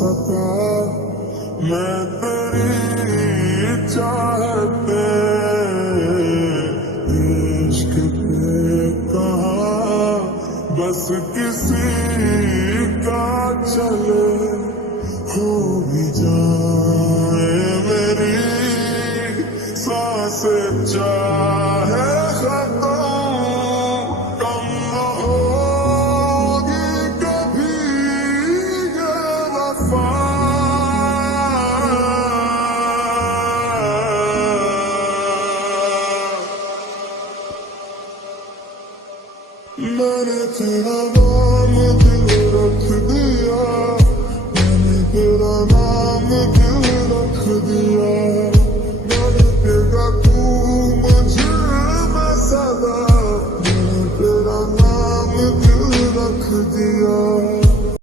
सका मैं तेरी चाहते इश्क पे कहा बस किसी का चले हो भी जाए मेरी सांसें चाहे खत्म कम न होगी कभी ये वफा मैंने तेरा नाम दिल रख दिया मैंने तेरा नाम दिल रख दिया रखेगा तू मुझे मैं सदा मैंने तेरा नाम दिल रख दिया